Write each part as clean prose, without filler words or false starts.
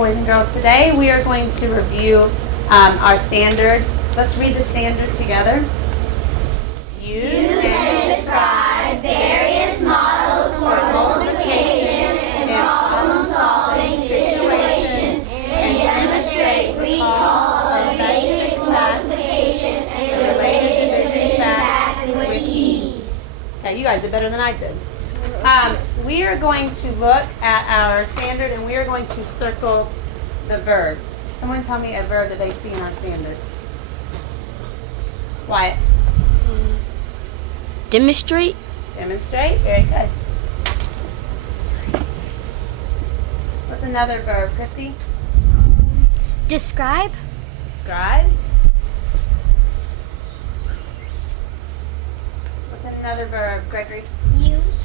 boys and girls. Today we are going to review our standard. Let's read the standard together. Use and describe various models for multiplication and problem-solving situations and demonstrate recall of basic multiplication and related division facts with ease. Okay, you guys did better than I did. We are going to look at our standard and we are going to circle the verbs. Someone tell me a verb that they see in our standard. Wyatt? Demonstrate. Demonstrate. Very good. What's another verb, Christy? Describe. Describe. What's another verb, Gregory? Use.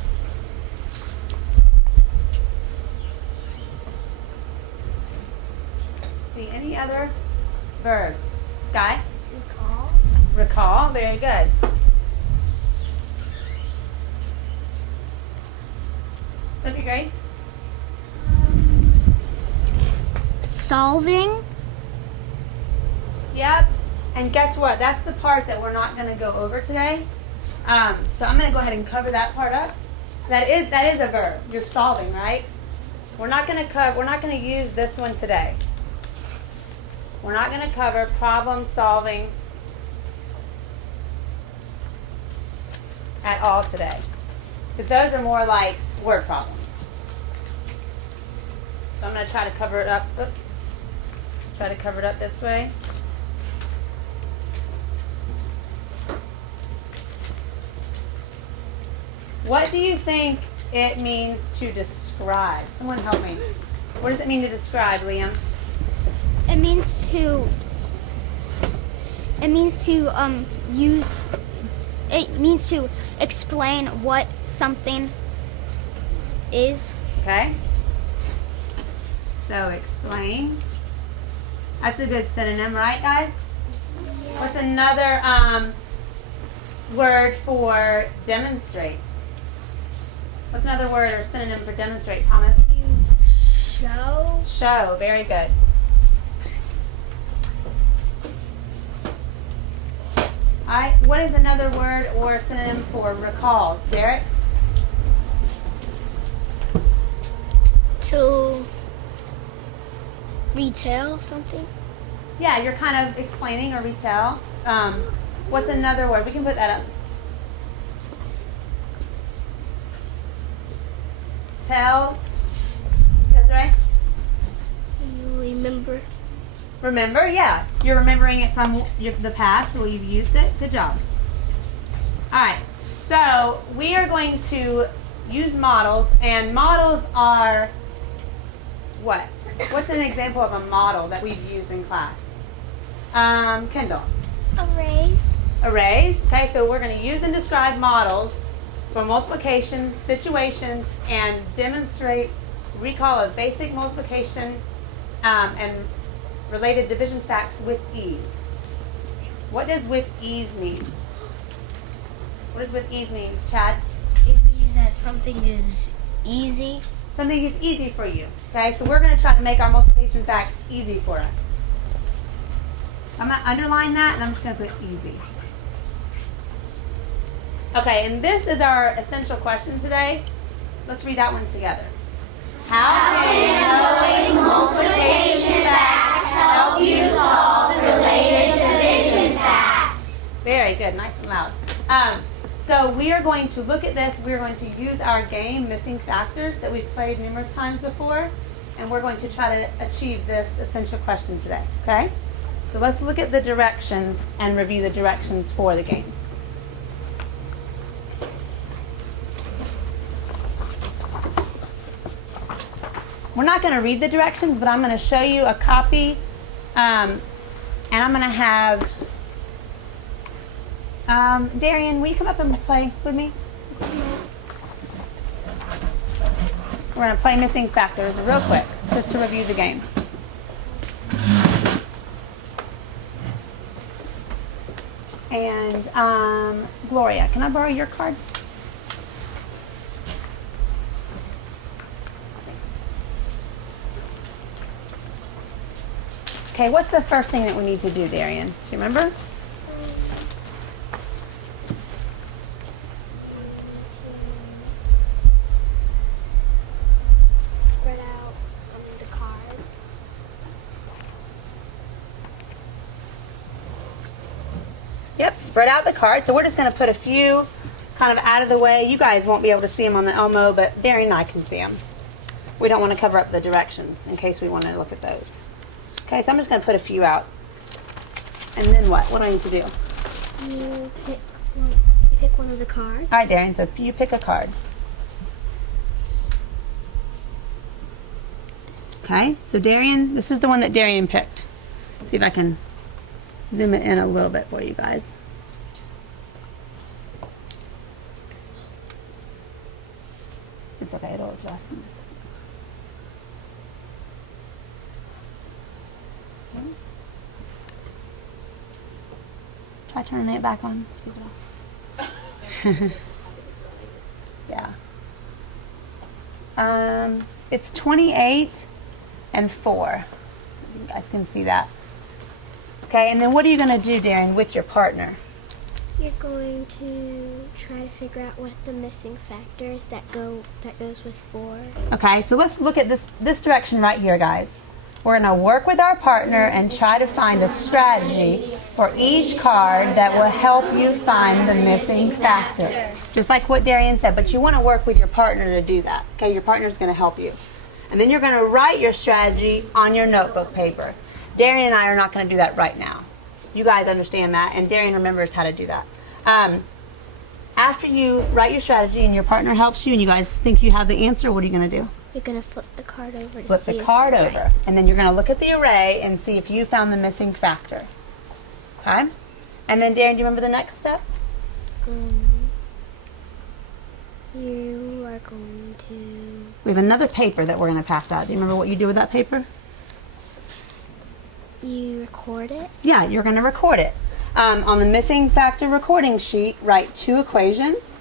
See any other verbs? Sky? Recall. Recall. Very good. Sophie Grace? Solving. Yep. And guess what? That's the part that we're not going to go over today. So I'm going to go ahead and cover that part up. That is a verb. You're solving, right? We're not going to use this one today. We're not going to cover problem solving at all today. Because those are more like word problems. So I'm going to try to cover it up. Try to cover it up this way. What do you think it means to describe? Someone help me. What does it mean to describe, Liam? It means to use. It means to explain what something is. Okay. So explain. That's a good synonym, right, guys? Yeah. What's another word for demonstrate? What's another word or synonym for demonstrate, Thomas? Show. Show. Very good. All right. What is another word or synonym for recall? Derek? To retell something. Yeah, you're kind of explaining or retell. What's another word? We can put that up. Tell. That's right. You remember. Remember, yeah. You're remembering it from the past where you've used it. Good job. All right. So we are going to use models, and models are what? What's an example of a model that we've used in class? Kendall. Arrays. Arrays. Okay, so we're going to use and describe models for multiplication situations and demonstrate recall of basic multiplication and related division facts with ease. What does with ease mean? What does with ease mean, Chad? It means that something is easy. Something is easy for you. Okay, so we're going to try to make our multiplication facts easy for us. I'm going to underline that and I'm just going to put easy. Okay, and this is our essential question today. Let's read that one together. How can knowing multiplication facts help you solve related division facts? Very good, nice and loud. So we are going to look at this. We're going to use our game, Missing Factors, that we've played numerous times before, and we're going to try to achieve this essential question today, okay? So let's look at the directions and review the directions for the game. We're not going to read the directions, but I'm going to show you a copy, and I'm going to have Darian, will you come up and play with me? We're going to play Missing Factors real quick, just to review the game. And Gloria, can I borrow your cards? Okay, what's the first thing that we need to do, Darian? Do you remember? Spread out the cards. Yep, spread out the cards. So we're just going to put a few kind of out of the way. You guys won't be able to see them on the Elmo, but Darian and I can see them. We don't want to cover up the directions in case we want to look at those. Okay, so I'm just going to put a few out. And then what? What do I need to do? You pick one of the cards. All right, Darian, so you pick a card. Okay, so Darian, this is the one that Darian picked. See if I can zoom it in a little bit for you guys. It's okay, it'll adjust in a second. Okay. Try turning it back on. See if it'll- yeah. It's 28 and 4. You guys can see that. Okay, and then what are you going to do, Darren, with your partner? You're going to try to figure out what the missing factors that goes with 4. Okay, so let's look at this direction right here, guys. We're going to work with our partner and try to find a strategy for each card that will help you find the missing factor. Just like what Darian said, but you want to work with your partner to do that. Okay, your partner's going to help you. And then you're going to write your strategy on your notebook paper. Darian and I are not going to do that right now. You guys understand that, and Darian remembers how to do that. After you write your strategy and your partner helps you and you guys think you have the answer, what are you going to do? You're going to flip the card over to Flip see the if card you're over, right. and then you're going to look at the array and see if you found the missing factor. Okay? And then, Darren, do you remember the next step? You are going to... We have another paper that we're going to pass out. Do you remember what you do with that paper? You record it. Yeah, you're going to record it. On the missing factor recording sheet, write 2 equations.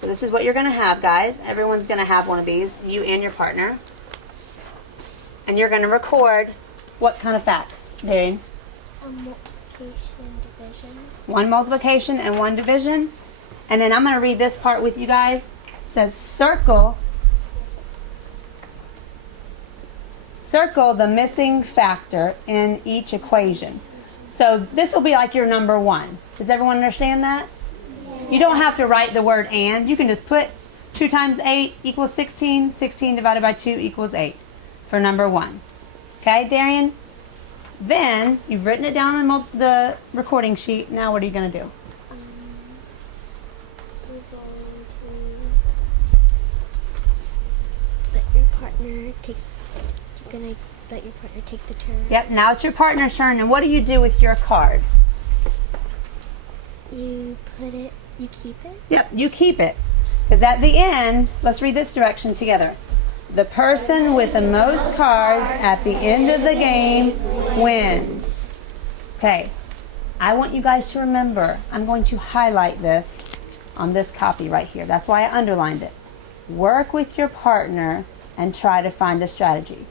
So this is what you're going to have, guys. Everyone's going to have one of these, you and your partner. And you're going to record what kind of facts, Darian? Multiplication, division. 1 multiplication and 1 division. And then I'm going to read this part with you guys. It says circle the missing factor in each equation. So this will be like your number 1. Does everyone understand that? You don't have to write the word and. You can just put 2 times 8 equals 16. 16 divided by 2 equals 8 for number 1. Okay, Darian? Then you've written it down on the recording sheet. Now what are you going to do? You're going to let your partner take... You're going to let your partner take the turn. Yep, now it's your partner's turn. And what do you do with your card? You put it... You keep it. Yep, you keep it. Because at the end, let's read this direction together. The person with the most cards at the end of the game wins. Okay, I want you guys to remember, I'm going to highlight this on this copy right here. That's why I underlined it. Work with your partner and try to find a strategy.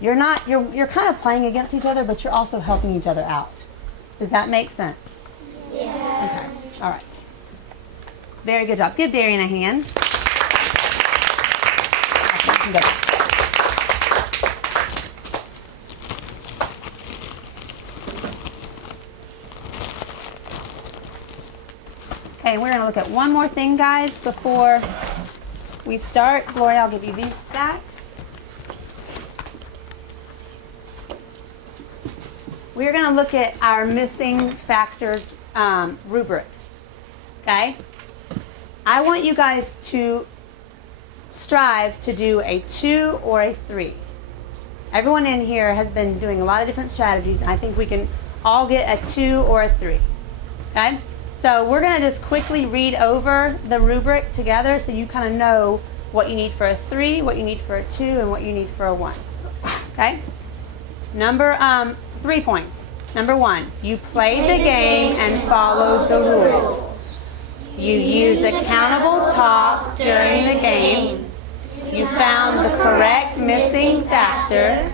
You're kind of playing against each other, but you're also helping each other out. Does that make sense? Yes. Okay, all right. Very good job. Give Darian a hand. You can go. Okay, we're going to look at one more thing, guys, before we start. Gloria, I'll give you these back. We're going to look at our missing factors rubric. Okay? I want you guys to strive to do a 2 or a 3. Everyone in here has been doing a lot of different strategies, and I think we can all get a 2 or a 3. Okay? So we're going to just quickly read over the rubric together so you kind of know what you need for a 3, what you need for a 2, and what you need for a 1. Okay? 3 points. Number 1, you played the game and followed the rules. You use a countable talk during the game. You found the correct missing factor.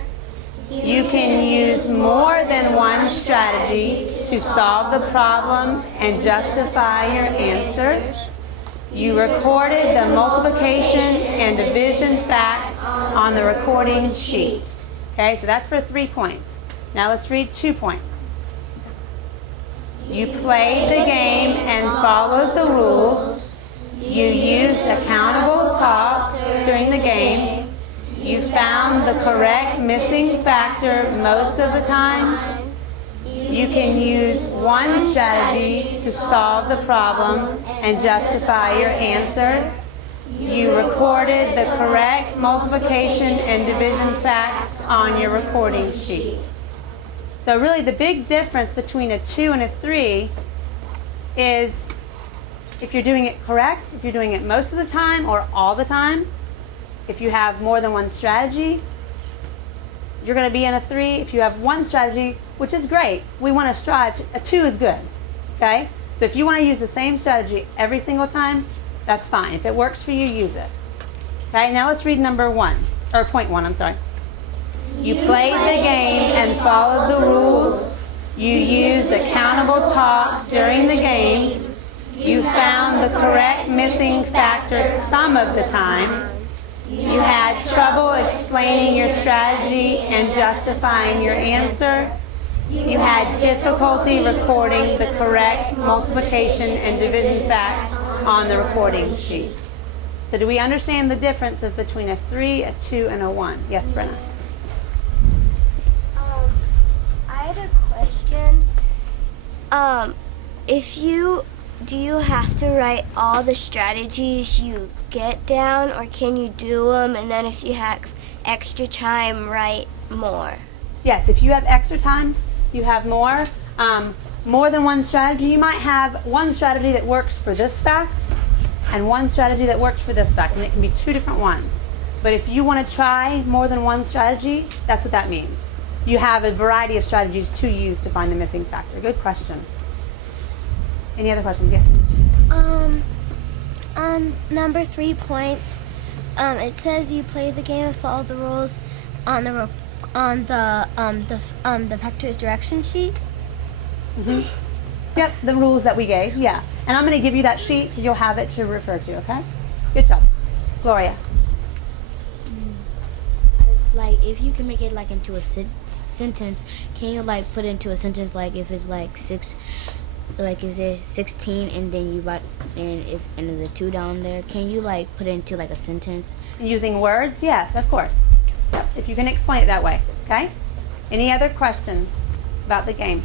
You can use more than one strategy to solve the problem and justify your answer. You recorded the multiplication and division facts on the recording sheet. Okay, so that's for 3 points. Now let's read 2 points. You played the game and followed the rules. You used accountable talk during the game. You found the correct missing factor most of the time. You can use one strategy to solve the problem and justify your answer. You recorded the correct multiplication and division facts on your recording sheet. So really the big difference between a 2 and a 3 is if you're doing it correct, if you're doing it most of the time or all the time. If you have more than one strategy, you're going to be in a 3. If you have one strategy, which is great, we want to strive to, a 2 is good. Okay? So if you want to use the same strategy every single time, that's fine. If it works for you, use it. Okay, now let's read number 1, or point 1, I'm sorry. You played the game and followed the rules. You used accountable talk during the game. You found the correct missing factor some of the time. You had trouble explaining your strategy and justifying your answer. You had difficulty recording the correct multiplication and division facts on the recording sheet. So do we understand the differences between a 3, a 2, and a 1? Yes, Brenna? I had a question. Do you have to write all the strategies you get down, or can you do them and then if you have extra time, write more? Yes, if you have extra time, you have more. More than one strategy. You might have one strategy that works for this fact and one strategy that works for this fact, and it can be 2 different ones. But if you want to try more than one strategy, that's what that means. You have a variety of strategies to use to find the missing factor. Good question. Any other questions? Yes? On number 3 points, it says you played the game and followed the rules on the vector's direction sheet. Mm-hmm. Yep, the rules that we gave, yeah. And I'm going to give you that sheet so you'll have it to refer to, okay? Good job. Gloria. Like, if you can make it like into a sentence, can you like put it into a sentence like if it's like 6, like is it 16 and then you write and there's a 2 down there, can you like put it into like a sentence? Using words? Yes, of course. Yep, if you can explain it that way, okay? Any other questions about the game?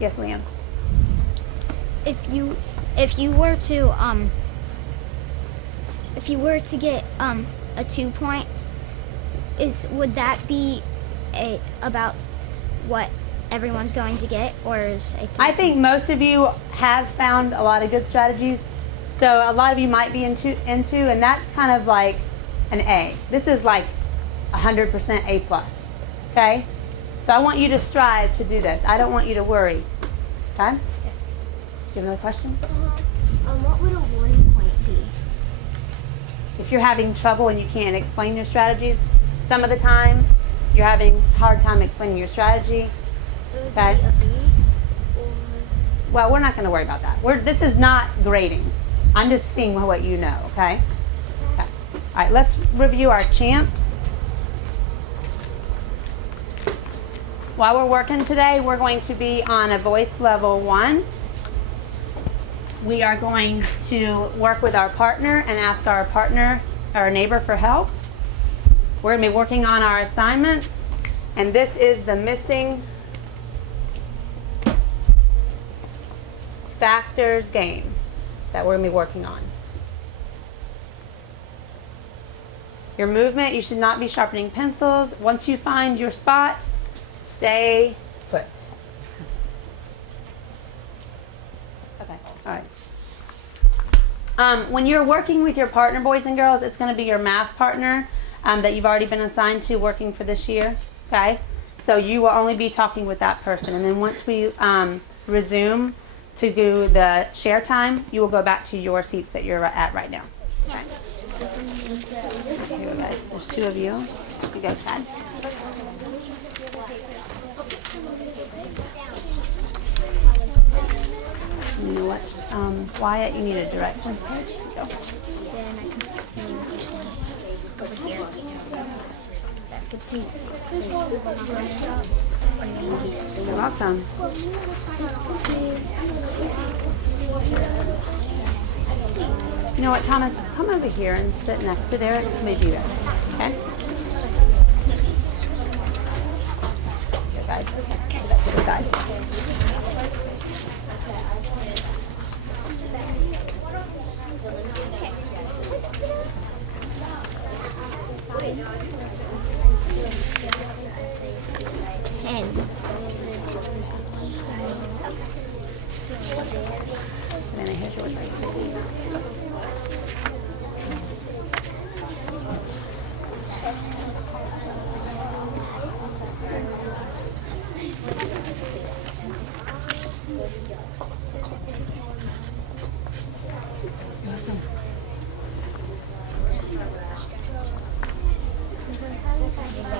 Yes, Liam. If you were to get a 2 point, would that be about what everyone's going to get, or is a 3 I think most of you have found a lot of good strategies. So a lot of you might be into and that's kind of like an A. This is like 100% A+. Okay? So I want you to strive to do this. I don't want you to worry. Okay? Do you have another question? What would a 1 point be? If you're having trouble and you can't explain your strategies, some of the time you're having a hard time explaining your strategy. Okay? Well, we're not going to worry about that. This is not grading. I'm just seeing what you know, okay? Okay. All right, let's review our champs. While we're working today, we're going to be on a voice level 1. We are going to work with our partner and ask our partner, our neighbor, for help. We're going to be working on our assignments, and this is the missing factors game that we're going to be working on. Your movement, you should not be sharpening pencils. Once you find your spot, stay put. Okay, all right. When you're working with your partner, boys and girls, it's going to be your math partner that you've already been assigned to working for this year. Okay? So you will only be talking with that person. And then once we resume to do the share time, you will go back to your seats that you're at right now. Okay? Here, guys. There's 2 of you. You go, Chad. You know what? Wyatt, you need a directions page. Go. You're welcome. You know what, Thomas? Come over here and sit next to Derek. Somebody do that. Okay? Here, guys. Put that to the side. Savannah, here's yours right here.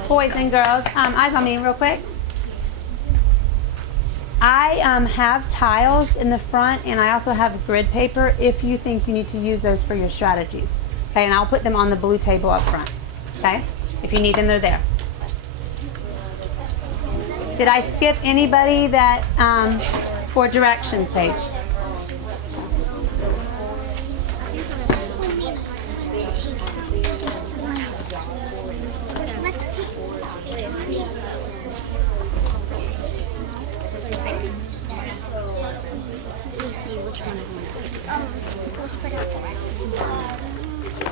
Boys and girls, eyes on me real quick. I have tiles in the front, and I also have grid paper if you think you need to use those for your strategies. Okay, and I'll put them on the blue table up front. Okay, if you need them, they're there. Did I skip anybody that for directions page? Let's take a space. Let's see which one I want. We'll spread out the rest. Do you want to go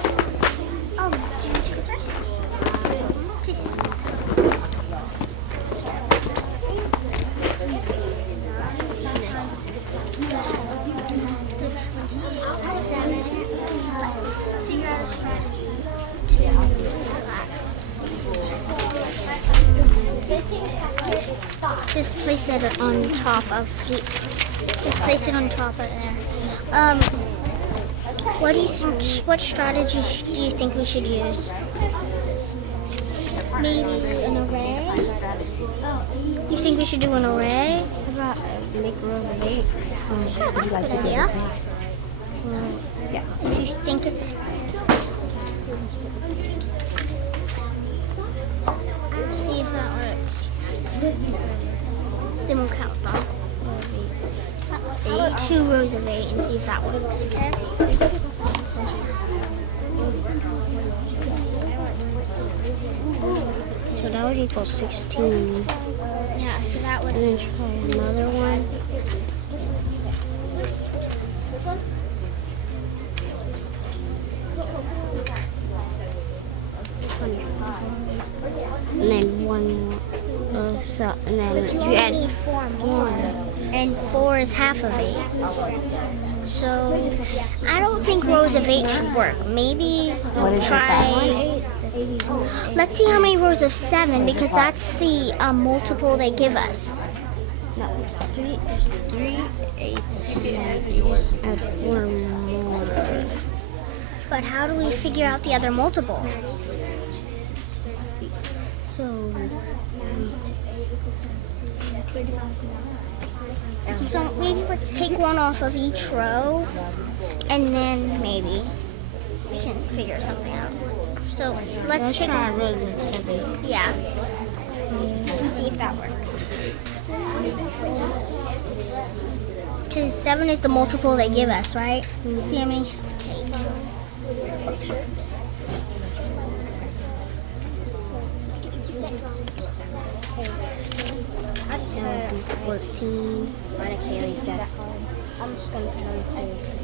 first? Pick it. So 27. Let's figure out a strategy just place it on top of the. Just place it on top of there. What do you think? What strategies do you think we should use? Maybe an array. You think we should do an array? How about make rows of 8? Sure, that's a good idea. Yeah. If you think it's. See if that works. Then we'll count them. How about 2 rows of 8 and see if that works, okay? So that would equal 16. Yeah, so that would. And then try another one. And then one more. And then But you you only add need 4 more. And 4 is half of 8. So I don't think rows of 8 should work. Maybe What is your try. Let's see how many rows of 7 because that's the multiple they give us. no, 3, 8, and then you just add 4 more. But how do we figure out the other multiple? So So maybe let's take one off of each row, and then maybe we can figure something out. So let's take try rows of 7. yeah, and see if that works. Because 7 is the multiple they give us, right? See how many it takes. That would be 14. Right at Kaylee's desk. I'm just going to put on Kaylee's desk.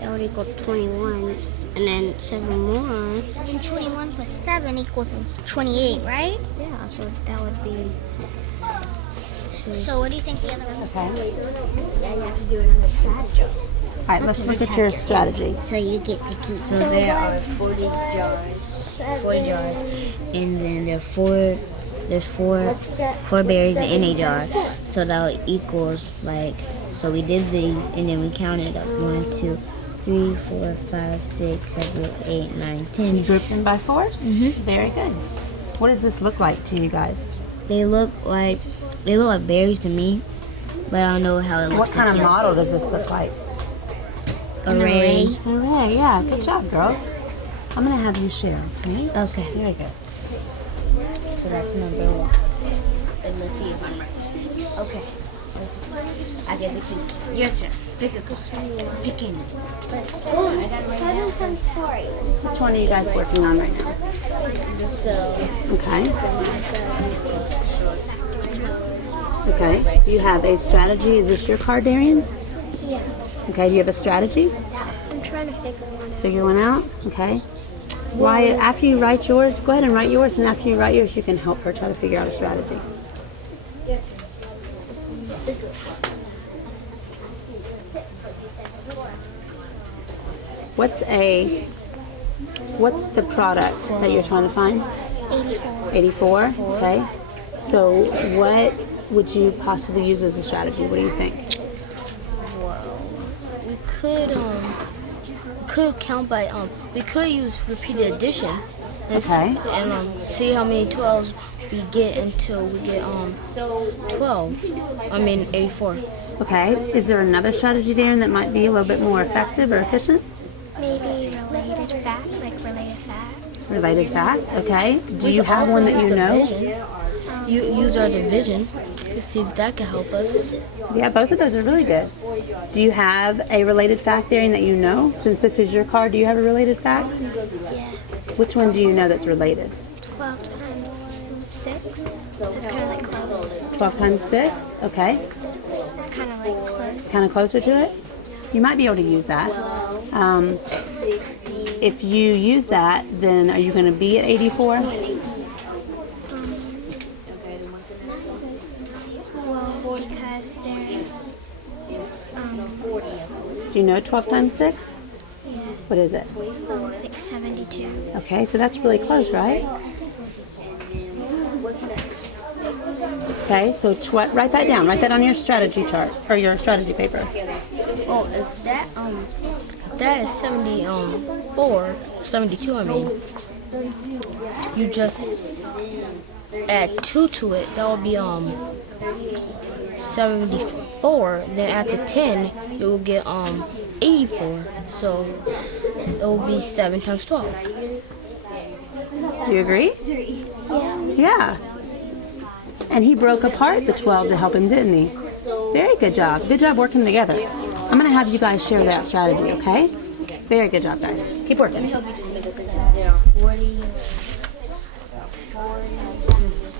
That would equal 21. And then 7 more. And 21 plus 7 equals 28, right? Yeah, so that would be... So what do you think the other one? Okay. Yeah, you have to do another strategy. All right, let's look at your strategy. So you get to keep. So there are 40 jars. 40 jars. And then there's four berries in a jar. So that equals like, so we did these and then we counted up 1, 2, 3, 4, 5, 6, 7, 8, 9, You 10. grouped them by 4s? Mhm. Very good. What does this look like to you guys? They look like berries to me, but I don't know how it looks. What kind of model does this look like? Array. Hooray, yeah, good job, girls. I'm gonna have you share, okay? Okay. Very good. So that's number 1. And let's see if I'm right. Okay. I get the 2. Your turn. Pick a color. Picking. I got it right now. Which one are you guys working on right now? So, Okay. Okay. You have a strategy. Is this your card, Darian? Yeah. Okay. Do you have a strategy? I'm trying to figure one out. Figure one out. Okay. Why? After you write yours, go ahead and write yours, and after you write yours, you can help her try to figure out a strategy. What's the product that you're trying to find? 84. 84. Okay. So what would you possibly use as a strategy? What do you think? we could count by we could use repeated addition and Okay. see how many 12s we get until we get 84. Okay. Is there another strategy, Darren, that might be a little bit more effective or efficient? Maybe related fact, like related fact. Related fact. Okay. Do you have one that you know? You use our division to see if that can help us. Yeah, both of those are really good. Do you have a related fact, Darren, that you know? Since this is your card, do you have a related fact? Yes. Which one do you know that's related? 12 times 6. It's kind of like close. 12 times 6? Okay. It's kind of like close. Kind of closer to it? You might be able to use that. If you use that, then are you going to be at 84? Well, because there's Do you know 12 times 6? What is it? like 72. Okay, so that's really close, right? Okay, so write that down. Write that on your strategy chart or your strategy paper. Oh, if that is 74, 72, I mean. You just add 2 to it. That will be 74. Then at the 10, you will get 84. So it will be 7 times 12. Do you agree? Yeah. And he broke apart the 12 to help him, didn't he? Very good job. Good job working together. I'm going to have you guys share that strategy, okay? Very good job, guys. Keep working.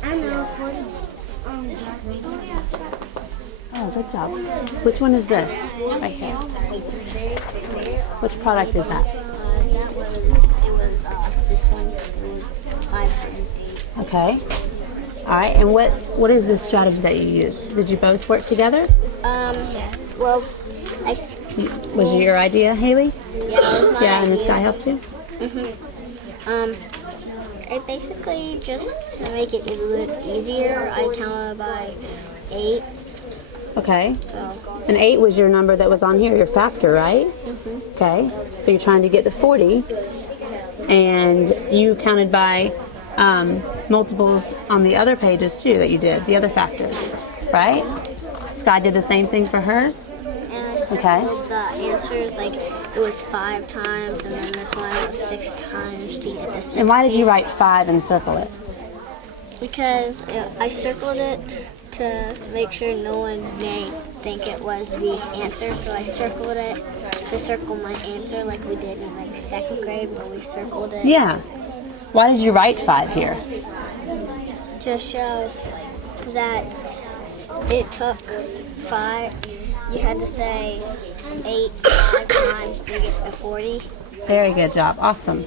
I know 40. Oh, good job. Which one is this? Right here. Which product is that? This one. It was 5 times 8. Okay. All right, and what is this strategy that you used? Did you both work together? Well, Was it your idea, Haley? yeah, it was my Yeah, and this idea. guy helped you? I basically, just to make it a little bit easier, I counted by 8s. Okay. So, And 8 was your number that was on here, your factor, right? Okay. So you're trying to get to 40, and you counted by multiples on the other pages too that you did, the other factors, right? Sky did the same thing for hers. and I circled the answers, like it was 5 times, and then this one it was 6 times to get the 60. And why did you write 5 and circle it? Because I circled it to make sure no one may think it was the answer, so I circled it to circle my answer like we did in like 2nd grade where we circled it Yeah. Why did you write 5 here? to show that it took 5. You had to say 8 5 times to get to 40. Very good job. Awesome.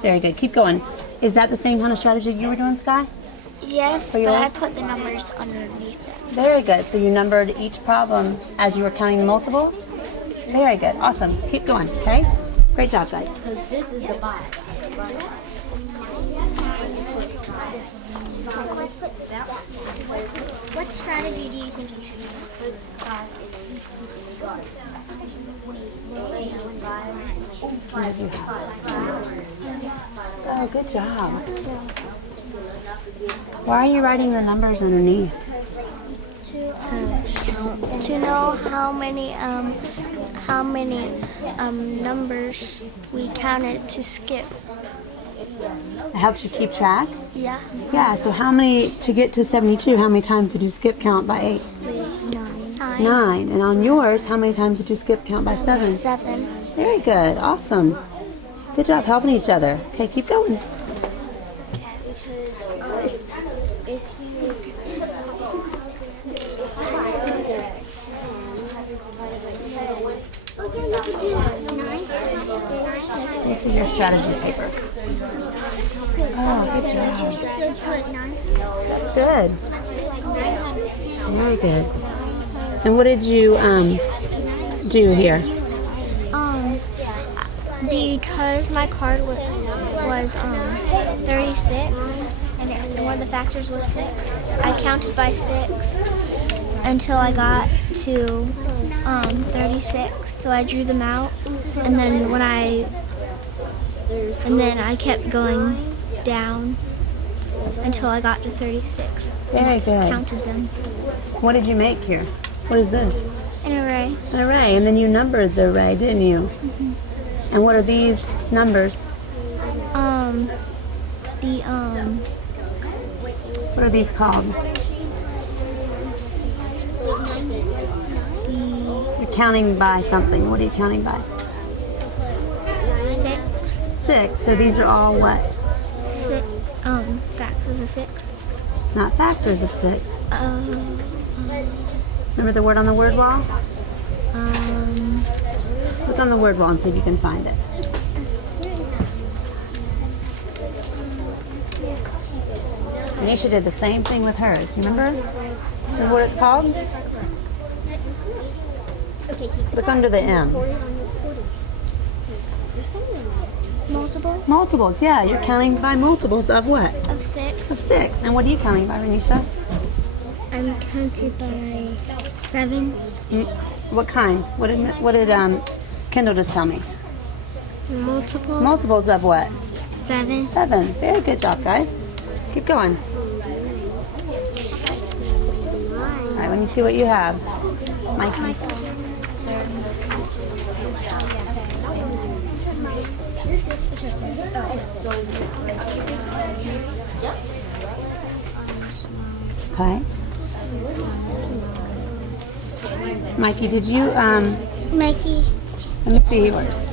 Very good. Keep going. Is that the same kind of strategy you were doing, Sky? Yes, For but I yours? put the numbers underneath them. Very good. So you numbered each problem as you were counting the multiple? Very good. Awesome. Keep going, okay? Great job, guys. Because this is the bot. Let's put that one. What strategy do you think you should use? Oh, good job. Why are you writing the numbers underneath? To know how many numbers we counted to skip. It helps you keep track? Yeah. Yeah, so how many, to get to 72, how many times did you skip count by 8? 9. And on yours, how many times did you skip count by 7? 7. Very good. Awesome. Good job helping each other. Okay, keep going. This is your strategy paper. Oh, good job. That's good. Very good. And what did you do here? Because my card was 36, and one of the factors was 6. I counted by 6 until I got to 36. So I drew them out, and then I kept going down until I got to 36. Very good. Counted them. What did you make here? What is this? An array. An array. And then you numbered the array, didn't you? Mm-hmm. And what are these numbers? What are these called? You're counting by something. What are you counting by? 6. 6. So these are all what? Factors of 6. Not factors of 6. Remember the word on the word wall? Look on the word wall and see if you can find it. Anisha did the same thing with hers. You remember? Remember what it's called? Look under the M's. Multiples Multiples, yeah. You're counting by multiples of what? of 6. Of 6. And what are you counting by, Renisha? I'm counted by 7s. What kind? What did Kendall just tell me? Multiples. Multiples of what? 7. 7. Very good job, guys. Keep going. All right, let me see what you have. Mikey. Okay. Mikey, did you Mikey, let me see yours.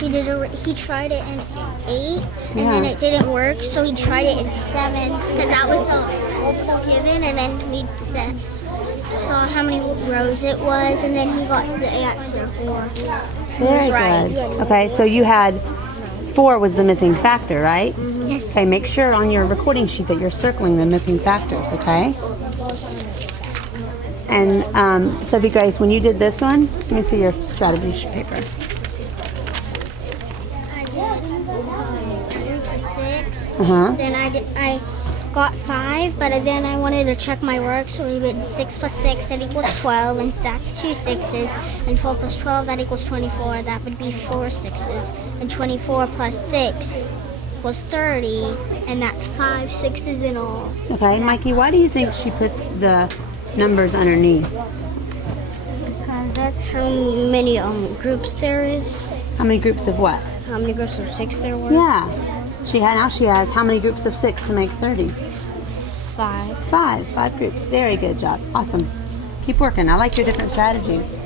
he tried it in 8s, and then it didn't work, so he tried it in 7s, because that was the multiple given, and then we saw how many rows it was, and then he got the answer 4. Very right. good. Okay, so you had 4 was the missing factor, right? Yes. Okay, make sure on your recording sheet that you're circling the missing factors, okay? And Sophie Grace, when you did this one, let me see your strategy paper. I did groups of 6. Uh-huh. Then I got 5, but then I wanted to check my work, so we did 6 plus 6, that equals 12, and that's 2 6s, and 12 plus 12, that equals 24, that would be 4 6s, and 24 plus 6 equals 30, and that's 5 6s in all. Okay, Mikey, why do you think she put the numbers underneath? Because that's how many groups there is. How many groups of what? How many groups of 6 there were? Yeah. Now she has how many groups of 6 to make 30? 5. 5 groups. Very good job. Awesome. Keep working. I like your different strategies.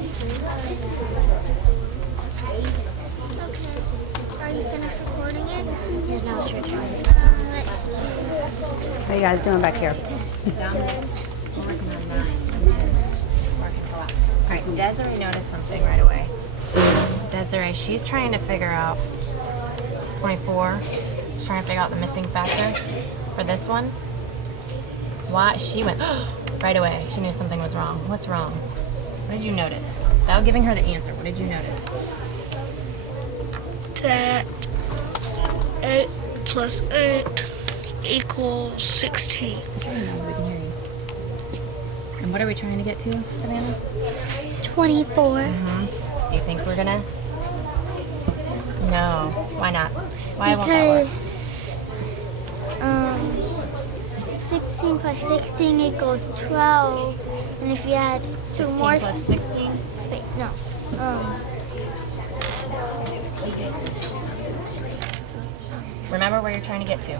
Are you finished recording it? Yeah, now it's your turn. What are you guys doing back here? All right, Desiree noticed something right away. Desiree, she's trying to figure out 24. She's trying to figure out the missing factor for this one. Why? She went right away. She knew something was wrong. What's wrong? What did you notice? Without giving her the answer, what did you notice? That 8 plus 8 equals 16. Okay, now we can hear you. And what are we trying to get to, Savannah? 24. Do you think we're gonna? No. Why not? Why won't that Because 16 plus 16 equals 12. And if you add two 16 more... plus 16? Wait, no. Remember where you're trying to get to.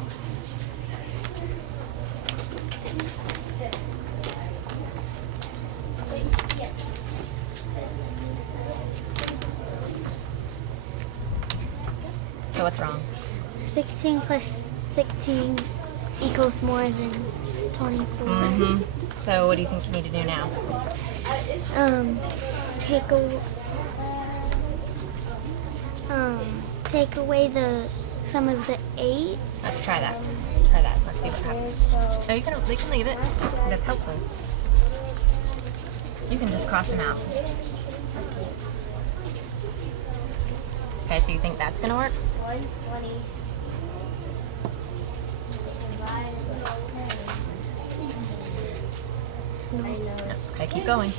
So what's wrong? 16 plus 16 equals more than 24. So what do you think you need to do now? Take away the sum of the 8. Let's try that. Try that. Let's see what happens. So you can leave it. That's helpful. You can just cross them out. Okay, so you think that's gonna work? 120. No. Okay, keep going.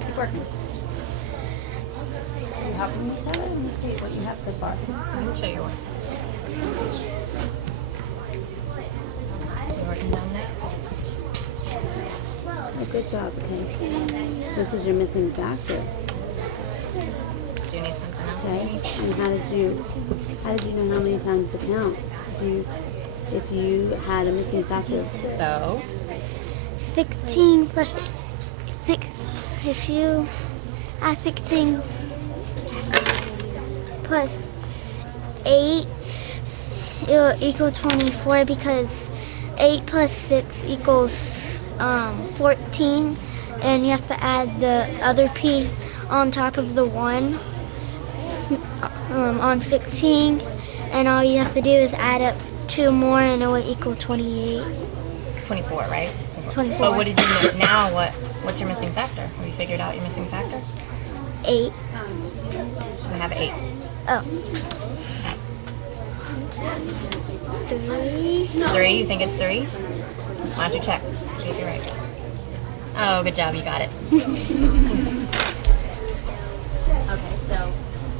Keep working. You helping each other? Let me see what you have so far. I can show you one. You working down there? Oh, good job, okay. This was your missing factor. Do you need something else? Okay. And how did you know how many times to count? If you had a missing factor of 6. So 16 plus 6. If you add 16 plus 8, it will equal 24 because 8 plus 6 equals 14, and you have to add the other piece on top of the 1 on 16, and all you have to do is add up 2 more and it will equal 28. 24, right? 24. But what did you know? Now what's your missing factor? Have you figured out your missing factor? 8. We have 8. Oh. 3. 3? You think it's 3? Why don't you check? See if you're right. Oh, good job. You got it.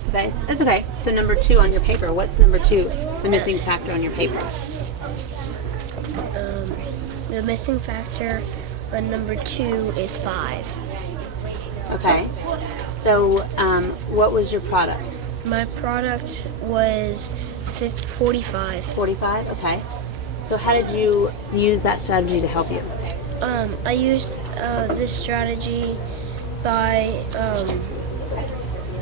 Okay, that's okay. So number 2 on your paper. What's number 2? The missing factor on your paper. The missing factor on number 2 is 5. Okay. So what was your product? My product was 45. 45? Okay. So how did you use that strategy to help you? I used this strategy by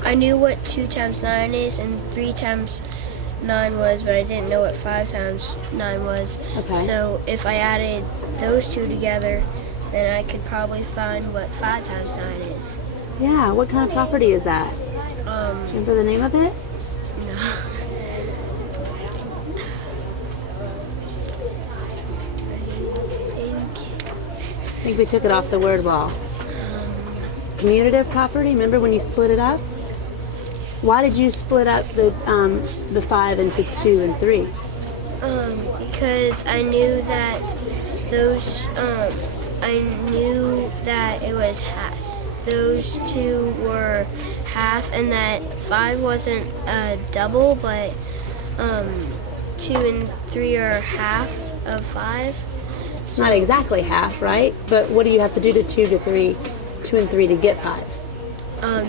I knew what 2 times 9 is and 3 times 9 was, but I didn't know what 5 times 9 was. Okay. So if I added those 2 together, then I could probably find what 5 times 9 is. Yeah, what kind of property is that? Do you remember the name of it? No. I think we took it off the word wall. Commutative property, remember when you split it up? Why did you split up the 5 into 2 and 3? Because I knew that those I knew that it was half. Those 2 were half, and that 5 wasn't a double, but 2 and 3 are half of 5. It's not exactly half, right? But what do you have to do to 2 and 3 to get 5?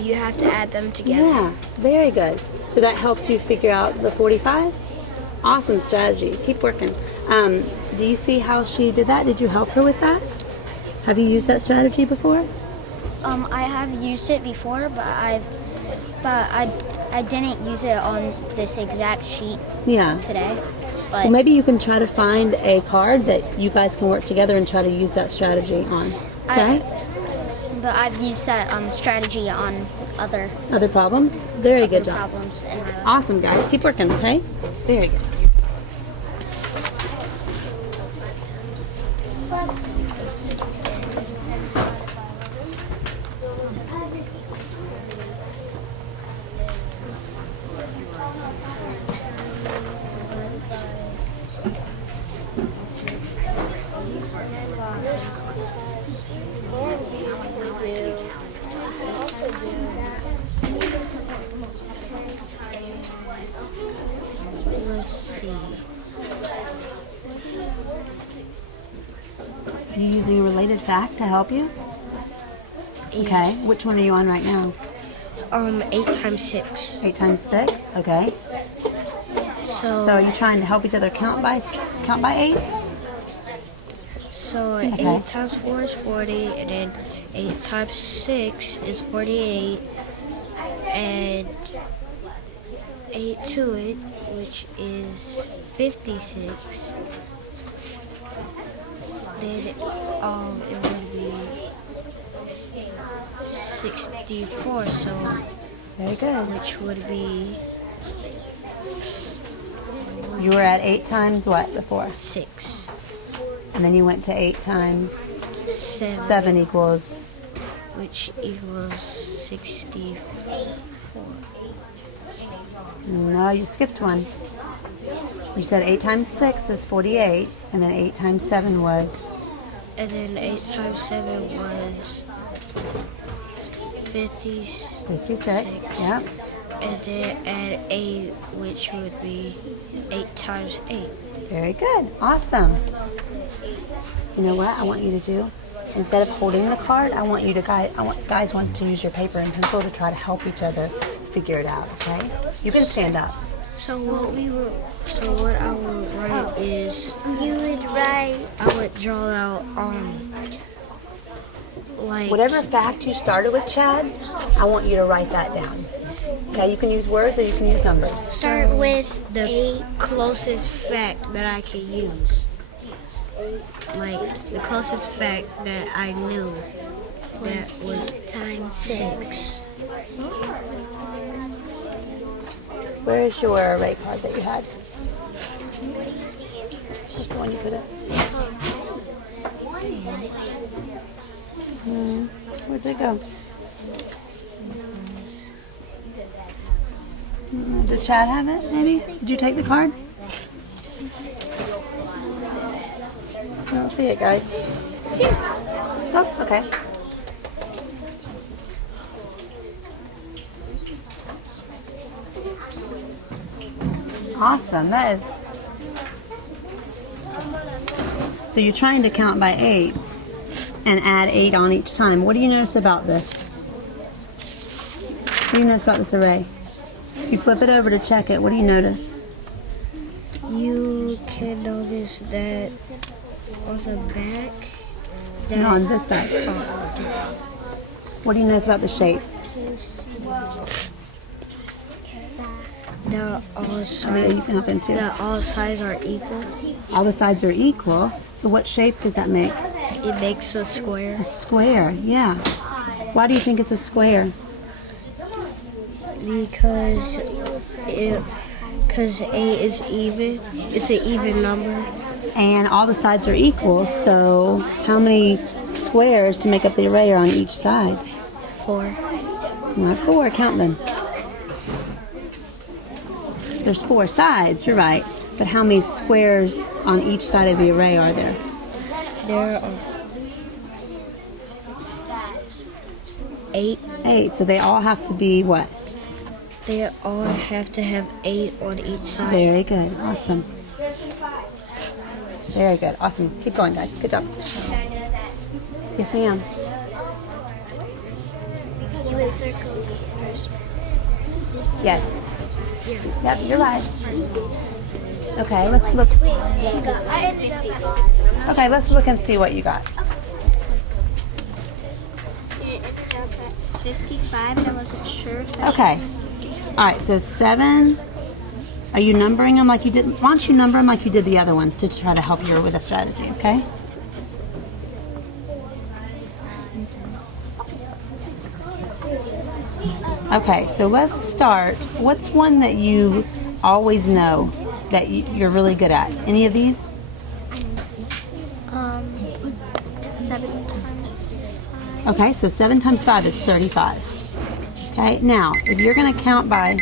You have to add them together. Yeah, very good. So that helped you figure out the 45? Awesome strategy. Keep working. Do you see how she did that? Did you help her with that? Have you used that strategy before? I have used it before, but I didn't use it on this exact sheet Yeah. today. Well, But maybe you can try to find a card that you guys can work together and try to use that strategy on. Okay? I've used that strategy on other Other problems? Very good job. problems in my life. Awesome, guys. Keep working, okay? Very good. Are you using a related fact to help you? Okay. Which one are you on right now? 8 times 6. 8 times 6. Okay. So are you trying to help each other count by 8? So Okay. 8 times 4 is 40, and then 8 times 6 is 48, and 8 to it, which is 56. Then it would be 64, so Very good. which would be You were at 8 times what before? 6, And then you went to 8 times 7, 7 equals. which equals 64. No, you skipped one. You said 8 times 6 is 48, and then 8 times 7 was. And then 8 times 7 was 56. 56. Yep. And then add 8, which would be 8 times 8. Very good. Awesome. You know what I want you to do? Instead of holding the card, I want guys want to use your paper and pencil to try to help each other figure it out, okay? You can stand up. So what I would write is You would write. I would draw out like Whatever fact you started with, Chad, I want you to write that down. Okay, you can use words or you can use numbers. Start with the 8. closest fact that I could use. Like the closest fact that I knew that was times 6. Where is your array card that you had? Where's the one you put it? Where'd it go? Did Chad have it, maybe? Did you take the card? I don't see it, guys. Oh, okay. Awesome, that is. So you're trying to count by 8s and add 8 on each time. What do you notice about this? What do you notice about this array? You flip it over to check it. What do you notice? You can notice that on the back. That No, on this side. What do you notice about the shape? that all I mean, sides, you can hop into. that all sides are equal. All the sides are equal. So what shape does that make? It makes a square A square, yeah. Why do you think it's a square? because 8 is even. It's an even number. And all the sides are equal, so how many squares to make up the array are on each side? 4. Not 4, count them. There's 4 sides, you're right. But how many squares on each side of the array are there? There are 8. 8, so they all have to be what? They all have to have 8 on each side. Very good, awesome. Very good, awesome. Keep going, guys, good job. Yes, ma'am. You would circle first. Yes. Yep, you're right. Okay, let's look. She got. I had 50. Okay, let's look and see what you got. It ended up at 55, and I wasn't sure if I Okay. All right, so 7. Are you numbering them like you did? Why don't you number them like you did the other ones to try to help you with a strategy, okay? Okay, so let's start. What's one that you always know that you're really good at? Any of these? 7 times. Okay, so 7 times 5 is 35. Okay, now if you're going to count by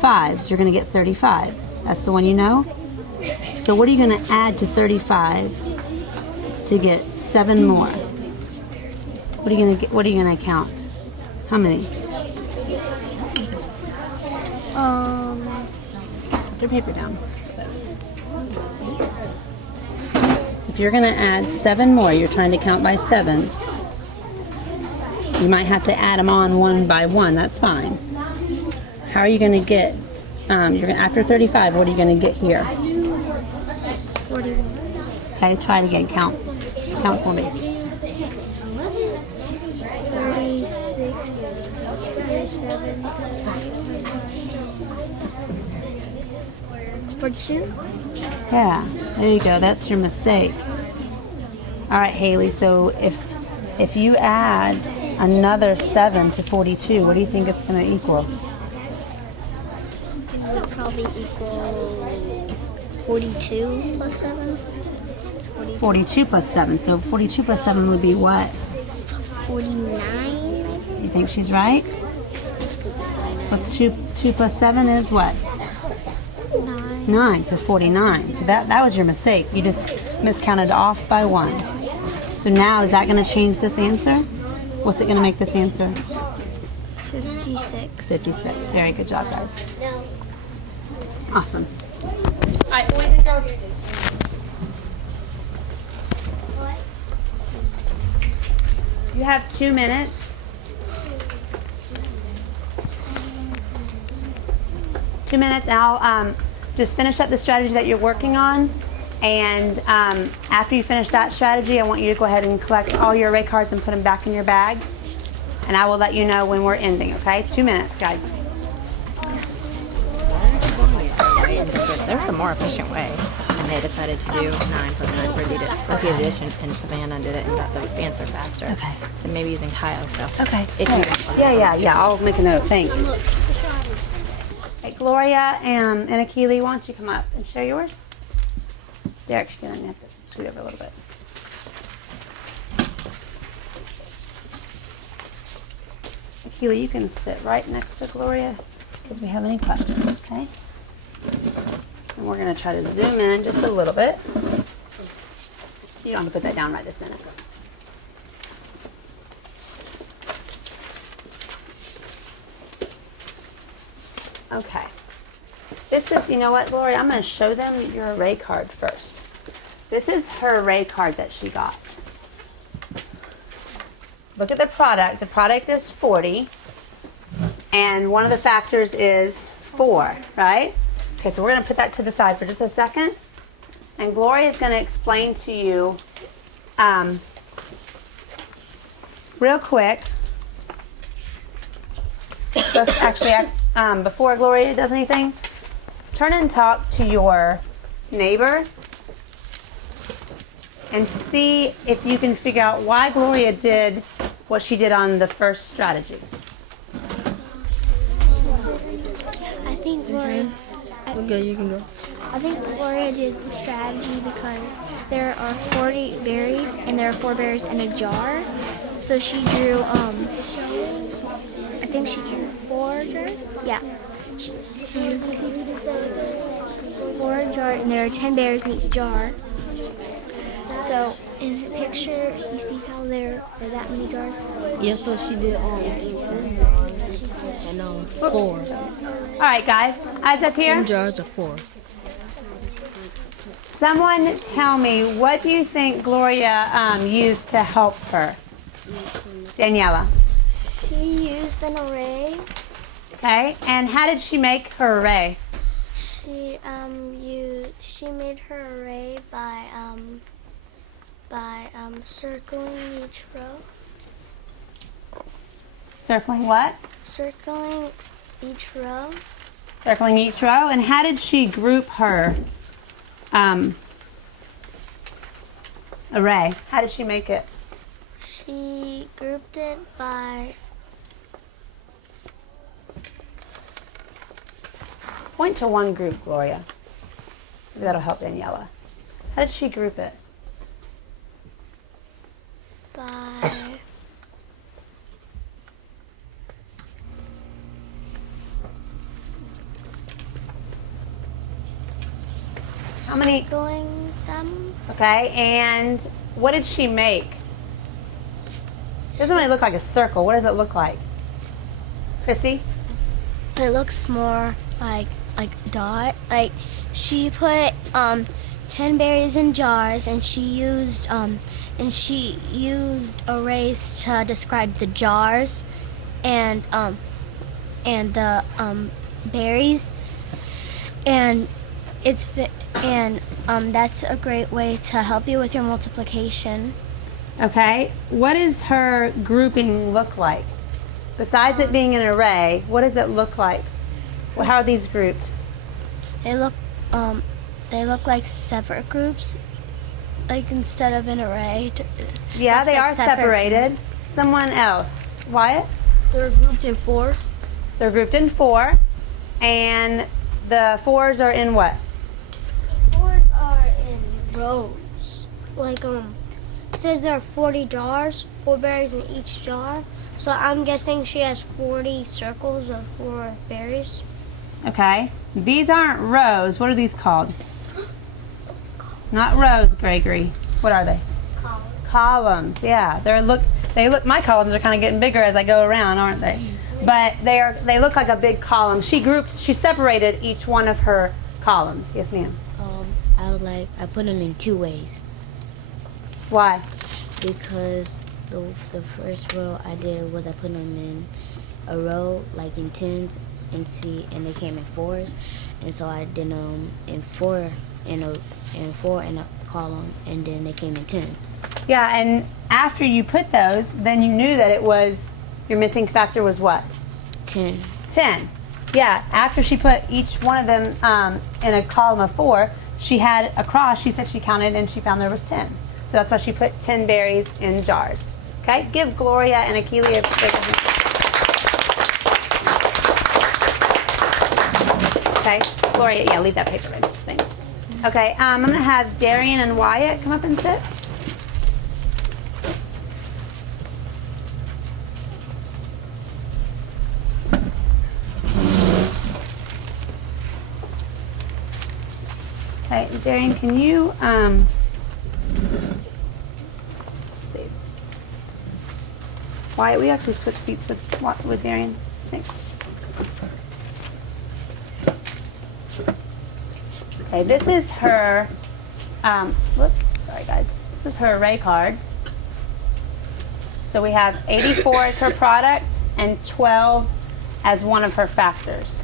5s, you're going to get 35. That's the one you know. So what are you going to add to 35 to get 7 more? What are you going to get? What are you going to count? How many? Put your paper down. if you're gonna add 7 more, you're trying to count by sevens. You might have to add them on one by one. That's fine. How are you gonna get? After 35. What are you gonna get here? 41. Okay, try it again. Count for me. 36, 37, 42. Yeah, there you go. That's your mistake. All right, Haley. So if you add another 7 to 42, what do you think it's going to equal? It'll probably equal 42 plus 7. It's 42. 42 plus 7. So 42 plus 7 would be what? 49, I think. You think she's right? What's 2 plus 7 is what? 9. So 49. So that was your mistake. You just miscounted off by 1. So now is that going to change this answer? What's it going to make this answer? 56. 56. Very good job, guys. Awesome. All right, boys and girls. You have 2 minutes. 2 minutes. I'll just finish up the strategy that you're working on. And after you finish that strategy, I want you to go ahead and collect all your array cards and put them back in your bag. And I will let you know when we're ending, okay? 2 minutes, guys. There's a more efficient way. And they decided to do 9 plus 9 for the addition, and Savannah did it and got the answer faster. Okay. So maybe using tiles, so. Okay. If you Yeah. I'll make a note. Thanks. Hey, Gloria and Akili, why don't you come up and share yours? Derek, you're going to have to scoot over a little bit. Akili, you can sit right next to Gloria because we have any questions, okay? And we're going to try to zoom in just a little bit. You don't have to put that down right this minute. Okay. This is, you know what, Gloria? I'm going to show them your array card first. This is her array card that she got. Look at the product. The product is 40. And one of the factors is 4, right? Okay, so we're going to put that to the side for just a second. And Gloria is going to explain to you real quick. Let's actually, before Gloria does anything, turn and talk to your neighbor and see if you can figure out why Gloria did what she did on the first strategy. I think Gloria. Okay, you can go. I think Gloria did the strategy because there are 40 berries and there are 4 berries in a jar. So she drew, I think she drew 4 jars. Yeah. She drew 4 jars and there are 10 berries in each jar. So in the picture, you see how there are that many jars? Yeah, so she did and 4. All right, guys. Eyes up here. 10 jars of 4. Someone tell me, what do you think Gloria used to help her? Daniela. She used an array. Okay, and how did she make her array? She made her array by circling each row. Circling what? Circling each row. Circling each row. And how did she group her array? How did she make it? She grouped it by Point to one group, Gloria. Maybe that'll help Daniela. How did she group it? How many? circling them. Okay, and what did she make? It doesn't really look like a circle. What does it look like? Christy? It looks more like dot. Like she put 10 berries in jars, and she used arrays to describe the jars and the berries, and that's a great way to help you with your multiplication. Okay. What does her grouping look like? Besides it being an array, what does it look like? Well, how are these grouped? They look like separate groups, like instead of an array. Yeah, looks they like are separate. separated. Someone else. Wyatt? They're grouped in 4. They're grouped in 4. And the 4s are in what? Fours are in rows. Like it says there are 40 jars, 4 berries in each jar. So I'm guessing she has 40 circles of 4 berries. Okay. These aren't rows. What are these called? Not rows, Gregory. What are they? Columns. Yeah. My columns are kind of getting bigger as I go around, aren't they? But they look like a big column. She separated each one of her columns. Yes, ma'am. I put them in 2 ways. Why? Because the first row I did was I put them in a row like in 10s and they came in 4s, and so I did them in 4 in a column, and then they came in 10s. Yeah, and after you put those, then you knew that your missing factor was what? 10. 10. Yeah, after she put each one of them in a column of 4, she had a cross. She said she counted and she found there was 10. So that's why she put 10 berries in jars. Okay, give Gloria and Akeelia a big hand. Okay, Gloria, yeah, leave that paper in. Thanks. Okay, I'm going to have Darian and Wyatt come up and sit. Okay, Darian, can you let's see. Wyatt, we actually switched seats with Darian. Thanks. Okay, this is her. Whoops, sorry guys. This is her array card. So we have 84 as her product and 12 as one of her factors.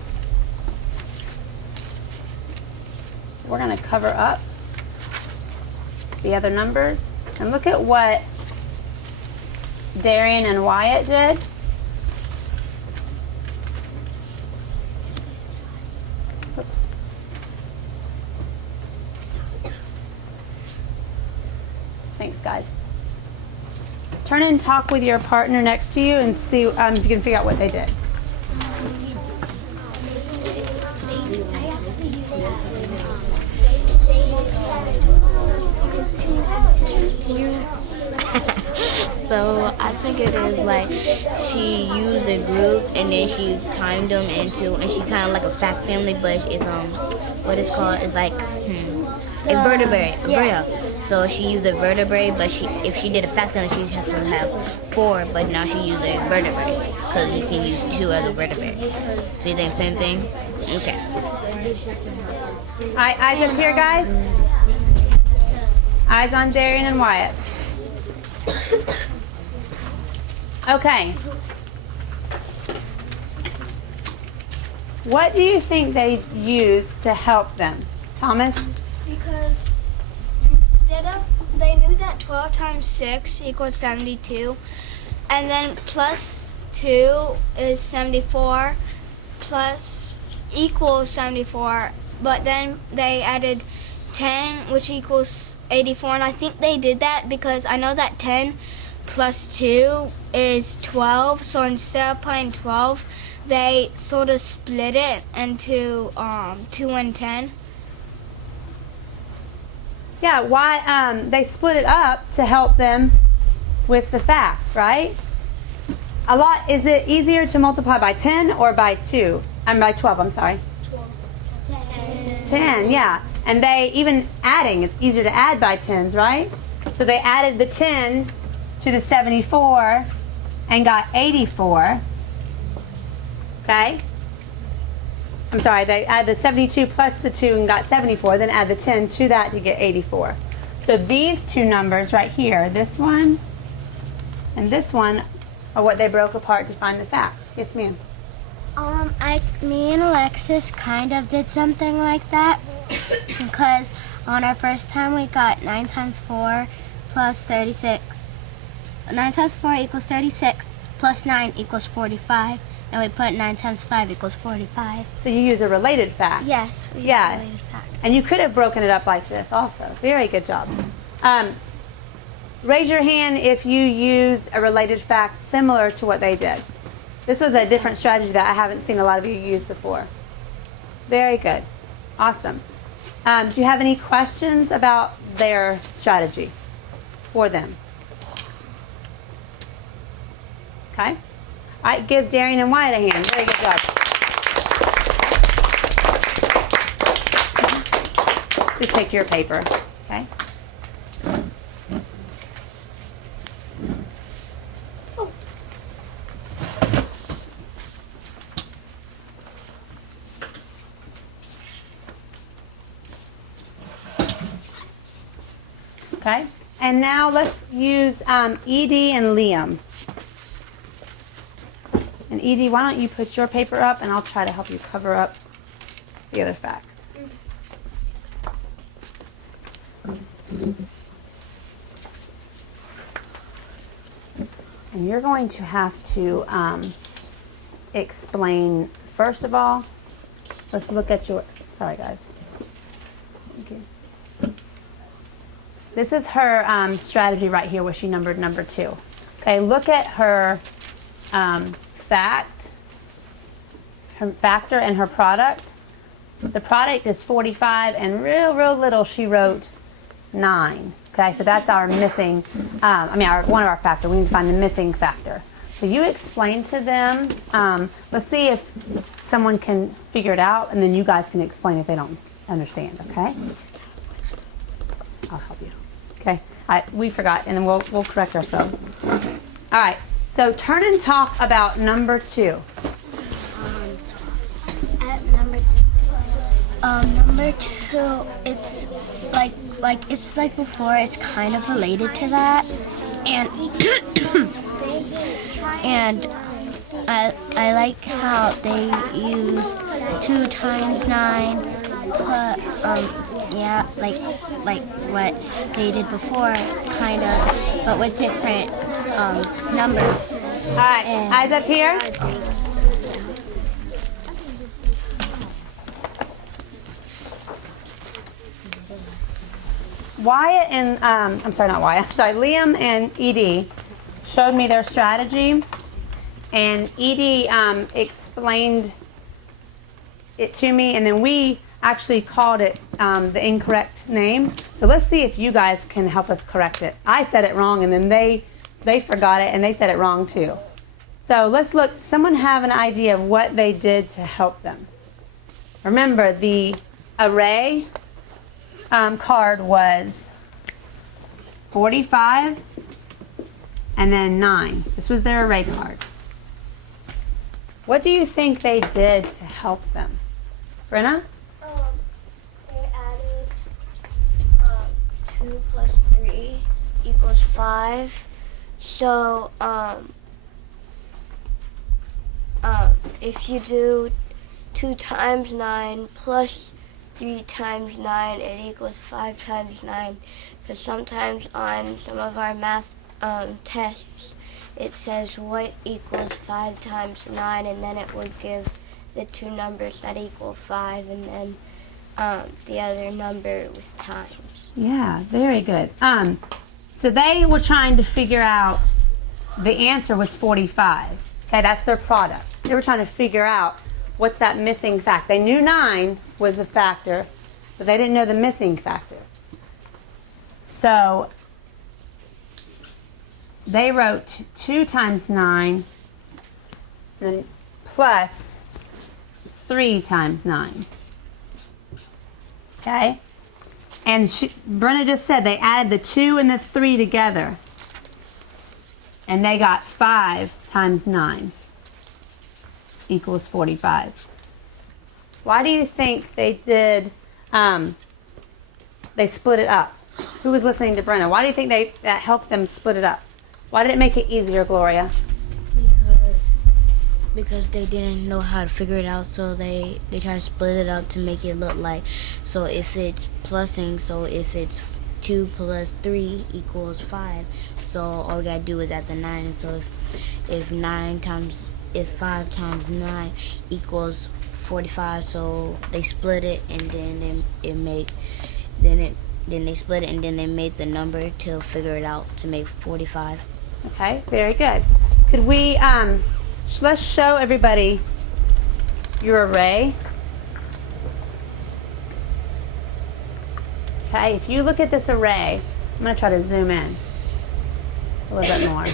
We're going to cover up the other numbers and look at what Darian and Wyatt did. Oops. Thanks, guys. Turn and talk with your partner next to you and see if you can figure out what they did. So I think it is like she used a group and then she timed them into, and she kind of like a fact family, but it's what it's called is like a vertebrae. Yeah. So she used a vertebrae, but if she did a fact family, she'd have to have 4, but now she used a vertebrae because you can use 2 as a vertebrae. So you think same thing? Okay. Eyes up here, guys. Eyes on Darian and Wyatt. Okay. What do you think they used to help them? Thomas? Because instead of, they knew that 12 times 6 equals 72, and then plus 2 is 74, plus equals 74, but then they added 10, which equals 84, and I think they did that because I know that 10 plus 2 is 12, so instead of putting 12, they sort of split it into 2 and 10. Yeah, why they split it up to help them with the fact, right? Is it easier to multiply by 10 or by 2? By 12, I'm sorry. 10, yeah. And they even adding, it's easier to add by 10s, right? So they added the 10 to the 74 and got 84. Okay? I'm sorry, they add the 72 plus the 2 and got 74, then add the 10 to that to get 84. So these two numbers right here, this one and this one, are what they broke apart to find the fact. Yes, ma'am. Me and Alexis kind of did something like that because on our first time we got 9 times 4 plus 36. 9 times 4 equals 36 plus 9 equals 45. And we put 9 times 5 equals 45. So you use a related fact. Yes, we used Yeah. a related fact. And you could have broken it up like this also. Very good job. Raise your hand if you used a related fact similar to what they did. This was a different strategy that I haven't seen a lot of you use before. Very good. Awesome. Do you have any questions about their strategy for them? Okay. All right, give Darian and Wyatt a hand. Very good job. Just take your paper, okay? Okay, and now let's use Edie and Liam. And Edie, why don't you put your paper up and I'll try to help you cover up the other facts. And you're going to have to explain, first of all, let's look at your, sorry guys. Thank you. This is her strategy right here where she numbered number 2. Okay, look at her her factor and her product. The product is 45 and real little she wrote 9. Okay, so that's our missing, one of our factor. We need to find the missing factor. So you explain to them, let's see if someone can figure it out and then you guys can explain if they don't understand, okay? I'll help you. Okay, we forgot and then we'll correct ourselves. All right. So turn and talk about number 2. At number 2, it's it's like before. It's kind of related to that, and and I like how they use 2 times 9. Yeah, like what they did before, kind of, but with different numbers. All right, eyes up here. Wyatt and, Liam and Edie showed me their strategy, and Edie explained it to me, and then we actually called it the incorrect name. So let's see if you guys can help us correct it. I said it wrong, and then they forgot it, and they said it wrong too. So let's look. Someone have an idea of what they did to help them. Remember, the array card was 45 and then 9. This was their array card. What do you think they did to help them? Brenna? They added 2 plus 3 equals 5. So if you do 2 times 9 plus 3 times 9, it equals 5 times 9. Because sometimes on some of our math tests, it says what equals 5 times 9, and then it would give the 2 numbers that equal 5, and then the other number with times. Yeah, very good. So they were trying to figure out, the answer was 45. Okay, that's their product. They were trying to figure out what's that missing fact. They knew 9 was the factor, but they didn't know the missing factor. So they wrote 2 times 9 and then plus 3 times 9. Okay? And Brenna just said they added the 2 and the 3 together. And they got 5 times 9 equals 45. Why do you think they did, they split it up? Who was listening to Brenna? Why do you think that helped them split it up? Why did it make it easier, Gloria? Because they didn't know how to figure it out, so they try to split it up to make it look like, so if it's plusing, so if it's 2 plus 3 equals 5, so all we gotta do is add the 9, and so if 5 times 9 equals 45, so they split it, and then they split it, and then they made the number to figure it out to make 45. Okay, very good. Could we, let's show everybody your array. Okay, if you look at this array, I'm going to try to zoom in a little bit more.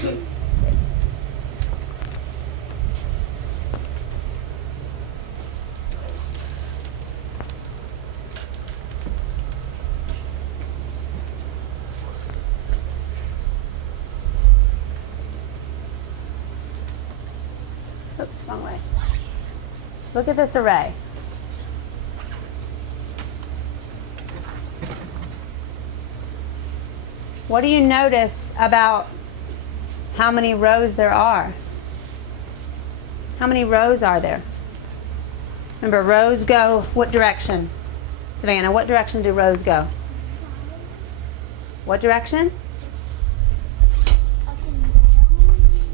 Oops, wrong way. Look at this array. What do you notice about how many rows there are? How many rows are there? Remember, rows go what direction? Savannah, what direction do rows go? What direction?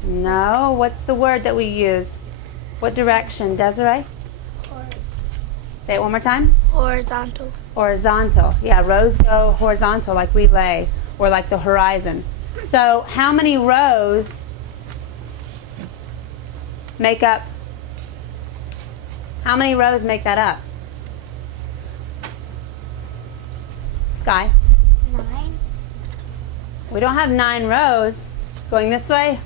No, what's the word that we use? What direction, Desiree? Say it one more time. Horizontal. Horizontal. Yeah, rows go horizontal like we lay, or like the horizon. So how many rows make up? How many rows make that up? Sky? 9. We don't have 9 rows going this way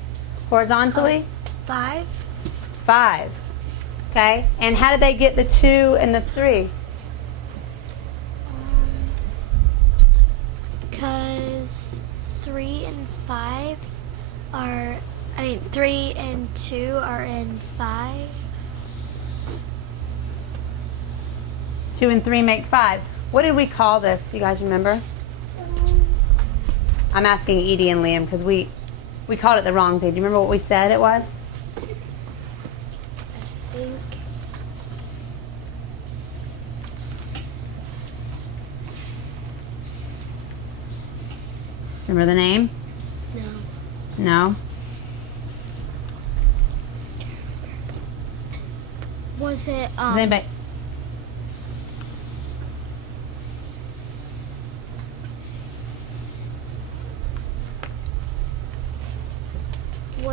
horizontally. 5. 5. Okay, and how did they get the 2 and the 3? Because 3 and 5 are, 3 and 2 are in 5. 2 and 3 make 5. What did we call this? Do you guys remember? I'm asking Edie and Liam because we called it the wrong thing. Do you remember what we said it was? I think. Remember the name? No. No? Was it, Does anybody?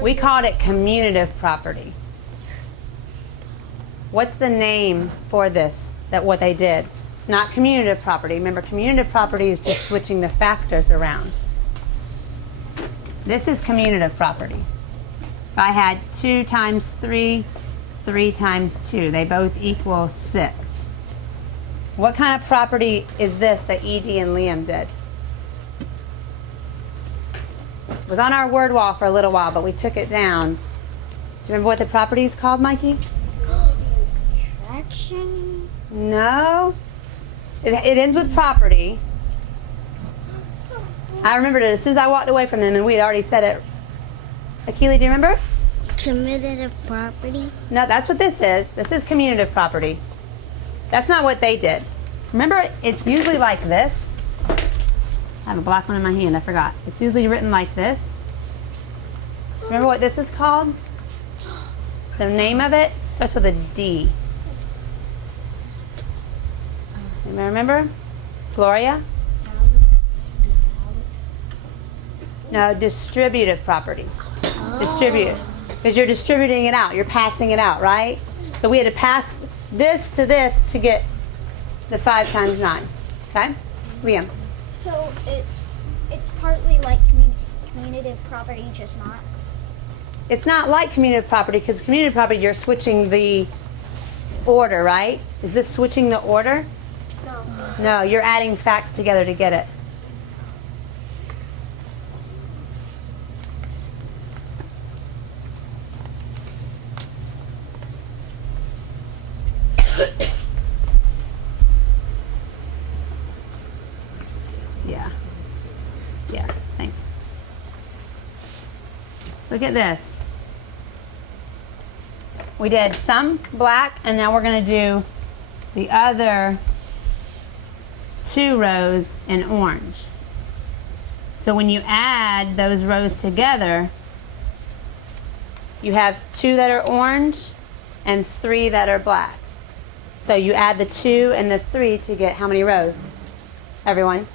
We called it commutative property. What's the name for this, that what they did? It's not commutative property. Remember, commutative property is just switching the factors around. This is commutative property. If I had 2 times 3, 3 times 2, they both equal 6. What kind of property is this that Edie and Liam did? It was on our word wall for a little while, but we took it down. Do you remember what the property is called, Mikey? Traction. No. It ends with property. I remembered it as soon as I walked away from them, and we had already said it. Akili, do you remember? Commutative property. No, that's what this is. This is commutative property. That's not what they did. Remember, it's usually like this. I have a black one in my hand, I forgot. It's usually written like this. Remember what this is called? The name of it starts with a D. Anybody remember? Gloria? No, distributive property. Distribute. Because you're distributing it out. You're passing it out, right? So we had to pass this to get the 5 times 9. Okay? Liam? So it's partly like commutative property, just not. It's not like commutative property, because commutative property, you're switching the order, right? Is this switching the order? No. No, you're adding facts together to get it. Look at this. We did some black, and now we're going to do the other 2 rows in orange. So when you add those rows together, you have 2 that are orange and 3 that are black. So you add the 2 and the 3 to get how many rows? Everyone?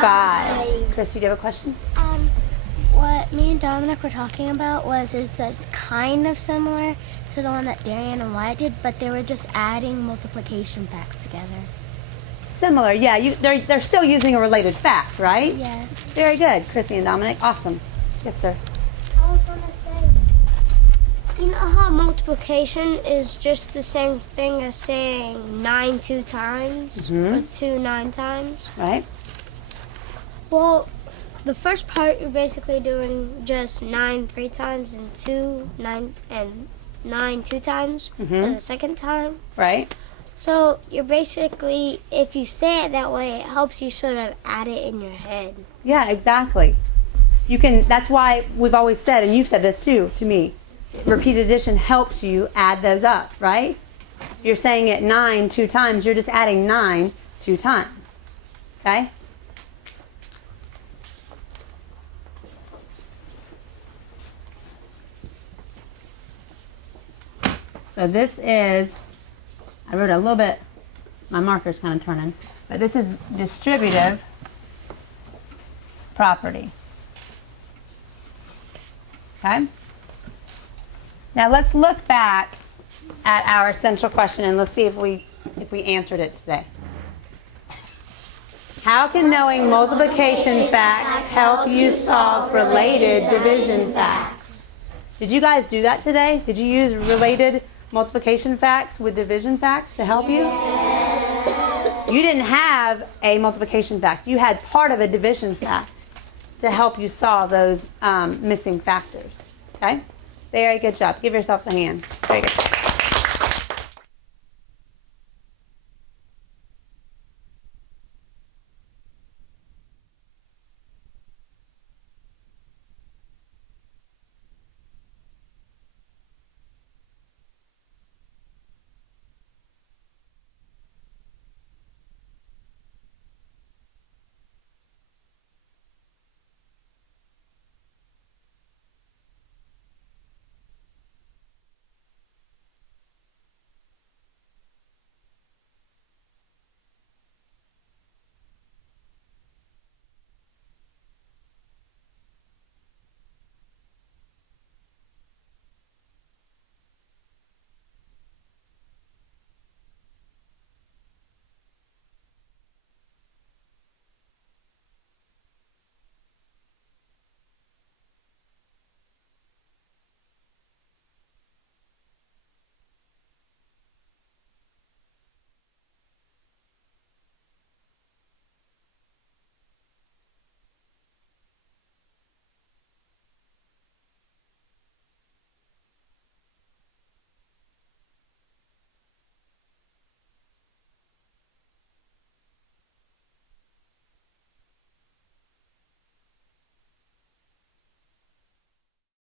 5. Chris, do you have a question? What me and Dominic were talking about was it's kind of similar to the one that Darian and Wyatt did, but they were just adding multiplication facts together. Similar, yeah. They're still using a related fact, right? Yes. Very good, Chrissy and Dominic. Awesome. Yes, sir. I was gonna say, you know how multiplication is just the same thing as saying 9 2 times or 2 9 times? Right? Well, the first part you're basically doing just 9 3 times and 2 9 and 9 2 times for the second time. Right? So you're basically, if you say it that way, it helps you sort of add it in your head. Yeah, exactly. You can. That's why we've always said, and you've said this too to me, repeated addition helps you add those up, right? You're saying it 9 2 times, you're just adding 9 2 times. Okay? So this is, I wrote a little bit, my marker's kind of turning, but this is distributive property. Okay? Now let's look back at our central question and let's see if we answered it today. How can knowing multiplication facts help you solve related division facts? Did you guys do that today? Did you use related multiplication facts with division facts to help you? Yes. You didn't have a multiplication fact. You had part of a division fact to help you solve those missing factors. Okay? Very good job. Give yourselves a hand. Very good.